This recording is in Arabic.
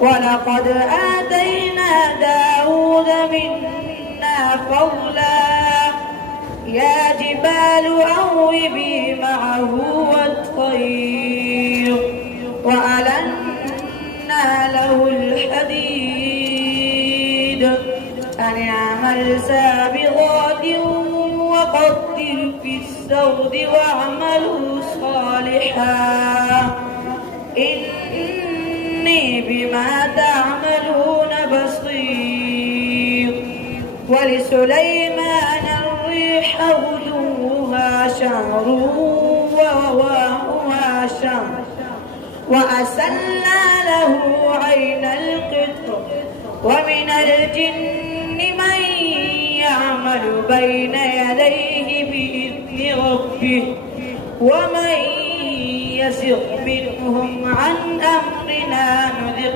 ولقد آتينا داود منا فضلا يا جبال أوبي معه والطير وألنا له الحديد أن اعمل سابغات وقدر في السرد واعملوا صالحا إني بما تعملون بصير. ولسليمان الريح غدوها شهر ورواحها شهر وأسلنا له عين القطر ومن الجن من يعمل بين يديه بإذن ربه ومن يزغ منهم عن أمرنا نذقه